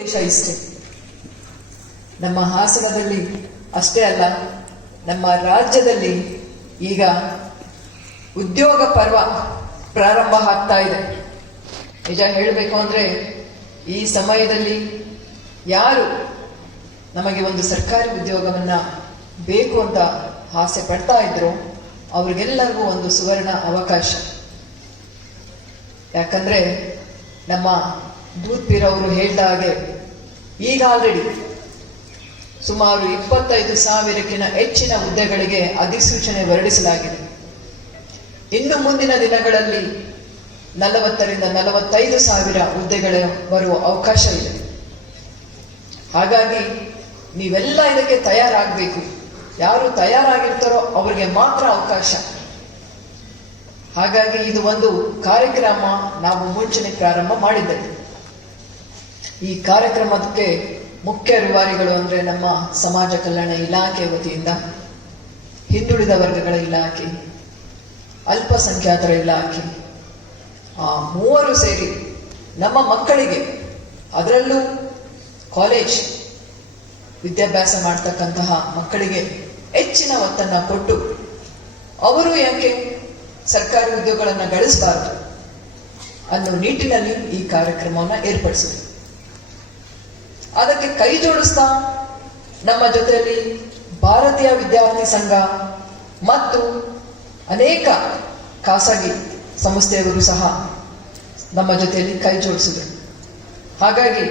ದೇಶ ಇಷ್ಟೇ. ನಮ್ಮ ಹಾಸನದಲ್ಲಿ ಅಷ್ಟೇ ಅಲ್ಲ, ನಮ್ಮ ರಾಜ್ಯದಲ್ಲಿ ಈಗ ಉದ್ಯೋಗ ಪರ್ವ ಪ್ರಾರಂಭ ಆಗ್ತಾ ಇದೆ. ನಿಜ ಹೇಳಬೇಕು ಅಂದ್ರೆ ಈ ಸಮಯದಲ್ಲಿ ಯಾರು ನಮಗೆ ಒಂದು ಸರ್ಕಾರಿ ಉದ್ಯೋಗವನ್ನ ಬೇಕು ಅಂತ ಆಸೆ ಪಡ್ತಾ ಇದ್ರು ಅವ್ರಿಗೆಲ್ಲರಿಗೂ ಒಂದು ಸುವರ್ಣ ಅವಕಾಶ. ಯಾಕಂದ್ರೆ ನಮ್ಮ ದೂತ್ಪೀರ್ ಅವರು ಹೇಳಿದ ಹಾಗೆ ಈಗ ಆಲ್ರೆಡಿ ಸುಮಾರು 25,000ಕ್ಕಿಂತ ಹೆಚ್ಚಿನ ಹುದ್ದೆಗಳಿಗೆ ಅಧಿಸೂಚನೆ ಹೊರಡಿಸಲಾಗಿದೆ. ಇನ್ನು ಮುಂದಿನ ದಿನಗಳಲ್ಲಿ 40,000ರಿಂದ 45,000 ಹುದ್ದೆಗಳು ಬರುವ ಅವಕಾಶ ಇದೆ. ಹಾಗಾಗಿ ನೀವೆಲ್ಲ ಇದಕ್ಕೆ ತಯಾರಾಗಬೇಕು. ಯಾರು ತಯಾರಾಗಿರ್ತಾರೋ ಅವರಿಗೆ ಮಾತ್ರ ಅವಕಾಶ. ಹಾಗಾಗಿ ಇದು ಒಂದು ಕಾರ್ಯಕ್ರಮ ನಾವು ಮುಂಚೆನೆ ಪ್ರಾರಂಭ ಮಾಡಿದ್ದೇವೆ. ಈ ಕಾರ್ಯಕ್ರಮಕ್ಕೆ ಮುಖ್ಯ ರೂವಾರಿಗಳು ಅಂದ್ರೆ ನಮ್ಮ ಸಮಾಜ ಕಲ್ಯಾಣ ಇಲಾಖೆ ವತಿಯಿಂದ, ಹಿಂದುಳಿದ ವರ್ಗಗಳ ಇಲಾಖೆ, ಅಲ್ಪಸಂಖ್ಯಾತರ ಇಲಾಖೆ, ಮೂವರು ಸೇರಿ ನಮ್ಮ ಮಕ್ಕಳಿಗೆ, ಅದರಲ್ಲೂ ಕಾಲೇಜ್ ವಿದ್ಯಾಭ್ಯಾಸ ಮಾಡ್ತಕ್ಕಂತಹ ಮಕ್ಕಳಿಗೆ ಹೆಚ್ಚಿನ ಒತ್ತನ್ನು ಕೊಟ್ಟು ಅವರು ಯಾಕೆ ಸರ್ಕಾರಿ ಉದ್ಯೋಗಗಳನ್ನು ಗಳಿಸಬಾರದು ಅನ್ನೋ ನಿಟ್ಟಿನಲ್ಲಿ ಈ ಕಾರ್ಯಕ್ರಮವನ್ನು ಏರ್ಪಡಿಸಿದೆ. ಅದಕ್ಕೆ ಕೈ ಜೋಡಿಸ್ತಾ ನಮ್ಮ ಜೊತೆಯಲ್ಲಿ ಭಾರತೀಯ ವಿದ್ಯಾರ್ಥಿ ಸಂಘ ಮತ್ತು ಅನೇಕ ಖಾಸಗಿ ಸಂಸ್ಥೆಯವರು ಸಹ ನಮ್ಮ ಜೊತೆಯಲ್ಲಿ ಕೈ ಜೋಡಿಸಿದರು. ಹಾಗಾಗಿ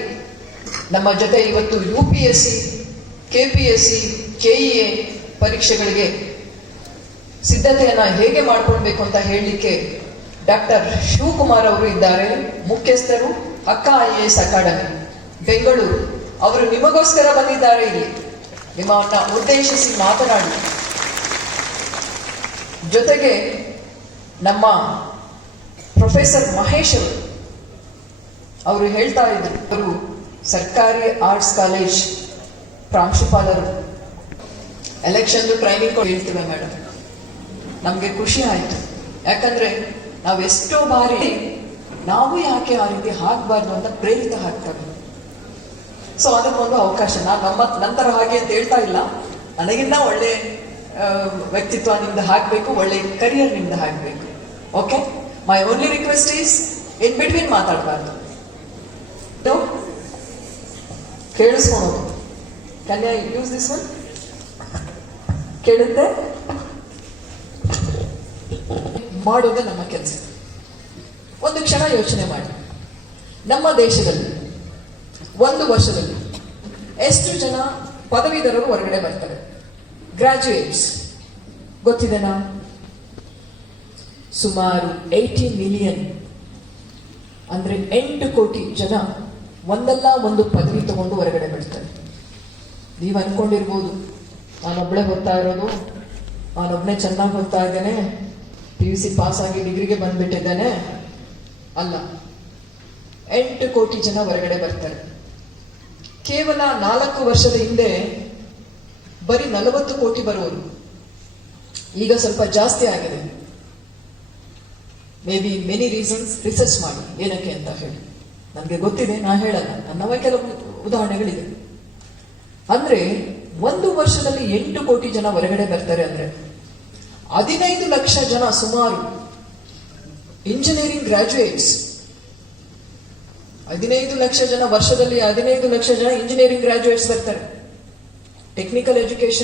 ನಮ್ಮ ಜೊತೆ ಇವತ್ತು UPSC, KPSC, KEA ಪರೀಕ್ಷೆಗಳಿಗೆ ಸಿದ್ಧತೆಯನ್ನ ಹೇಗೆ ಮಾಡ್ಕೊಳ್ಬೇಕು ಅಂತ ಹೇಳಲಿಕ್ಕೆ ಡಾಕ್ಟರ್ ಶಿವಕುಮಾರ್ ಅವರು ಇದ್ದಾರೆ, ಮುಖ್ಯಸ್ಥರು ಅಕ್ಕ IAS ಅಕಾಡೆಮಿ ಬೆಂಗಳೂರು. ಅವರು ನಿಮಗೋಸ್ಕರ ಬಂದಿದ್ದಾರೆ, ಇಲ್ಲಿ ನಿಮ್ಮನ್ನ ಉದ್ದೇಶಿಸಿ ಮಾತನಾಡಿ. ಜೊತೆಗೆ ನಮ್ಮ ಪ್ರೊಫೆಸರ್ ಮಹೇಶ್ ಅವರು ಹೇಳ್ತಾ ಇದ್ರು, ಅವರು ಸರ್ಕಾರಿ ಆರ್ಟ್ಸ್ ಕಾಲೇಜ್ ಪ್ರಾಂಶುಪಾಲರು. ಎಲೆಕ್ಷನ್ ಟ್ರೈನಿಂಗ್ ಹೇಳ್ತೀವಿ ಮೇಡಮ್, ನಮ್ಗೆ ಖುಷಿ ಆಯ್ತು. ಯಾಕಂದ್ರೆ ನಾವೆಷ್ಟೋ ಬಾರಿ ನಾವು ಯಾಕೆ ಆ ರೀತಿ ಹಾಕಬಾರ್ದು ಅಂತ ಪ್ರೇರಿತ ಆಗ್ತವೆ. ಸೊ ಅದಕ್ಕೊಂದು ಅವಕಾಶ. ನಾನು ನಮ್ಮ ನಂತರ ಹಾಗೆ ಅಂತ ಹೇಳ್ತಾ ಇಲ್ಲ, ನನಗಿನ್ನ ಒಳ್ಳೆ ವ್ಯಕ್ತಿತ್ವ ನಿಮ್ದು ಹಾಕಬೇಕು, ಒಳ್ಳೆ ಕರಿಯರ್ ನಿಮ್ದು ಹಾಕಬೇಕು. Okay, my only request is in between ಮಾತಾಡಬಾರ್ದು, ಕೇಳಿಸ್ಕೊಳೋದು. Can I use this one? ಕೇಳುತ್ತೆ ಮಾಡೋದೇ ನಮ್ಮ ಕೆಲಸ. ಒಂದು ಕ್ಷಣ ಯೋಚನೆ ಮಾಡಿ, ನಮ್ಮ ದೇಶದಲ್ಲಿ ಒಂದು ವರ್ಷದಲ್ಲಿ ಎಷ್ಟು ಜನ ಪದವೀಧರರು ಹೊರಗಡೆ ಬರ್ತಾರೆ? ಗ್ರಾಜ್ಯುಯೇಟ್ಸ್ ಗೊತ್ತಿದೆನಾ? ಸುಮಾರು 80 ಮಿಲಿಯನ್, ಅಂದ್ರೆ 8 ಕೋಟಿ ಜನ ಒಂದಲ್ಲ ಒಂದು ಪದವಿ ತಗೊಂಡು ಹೊರಗಡೆ ಬರ್ತಾರೆ. ನೀವು ಅನ್ಕೊಂಡಿರ್ಬೋದು, ನಾನೊಬ್ಳೆ ಓದ್ತಾ ಇರೋದು, ನಾನೊಬ್ನೇ ಚೆನ್ನಾಗಿ ಓದ್ತಾ ಇದ್ದೇನೆ, PUC ಪಾಸ್ ಆಗಿ ಡಿಗ್ರಿಗೆ ಬಂದ್ಬಿಟ್ಟಿದ್ದೇನೆ. ಅಲ್ಲ, 8 ಕೋಟಿ ಜನ ಹೊರಗಡೆ ಬರ್ತಾರೆ. ಕೇವಲ 4 ವರ್ಷದ ಹಿಂದೆ ಬರೀ 40 ಕೋಟಿ ಬರುವರು, ಈಗ ಸ್ವಲ್ಪ ಜಾಸ್ತಿ ಆಗಿದೆ. May be many reasons. Research ಮಾಡಿ ಏನಕ್ಕೆ ಅಂತ ಹೇಳಿ, ನನಗೆ ಗೊತ್ತಿದೆ, ನಾ ಹೇಳಲ್ಲ, ನನ್ನವೇ ಕೆಲವು ಉದಾಹರಣೆಗಳಿದೆ. ಅಂದ್ರೆ ಒಂದು ವರ್ಷದಲ್ಲಿ 8 ಕೋಟಿ ಜನ ಹೊರಗಡೆ ಬರ್ತಾರೆ. ಅಂದ್ರೆ 15 ಲಕ್ಷ ಜನ ಸುಮಾರು ಇಂಜಿನಿಯರಿಂಗ್ ಗ್ರಾಜ್ಯುಯೇಟ್ಸ್. 15 ಲಕ್ಷ ಜನ ವರ್ಷದಲ್ಲಿ 15 ಲಕ್ಷ ಜನ ಇಂಜಿನಿಯರಿಂಗ್ ಗ್ರಾಜ್ಯುಯೇಟ್ಸ್ ಬರ್ತಾರೆ. Technical education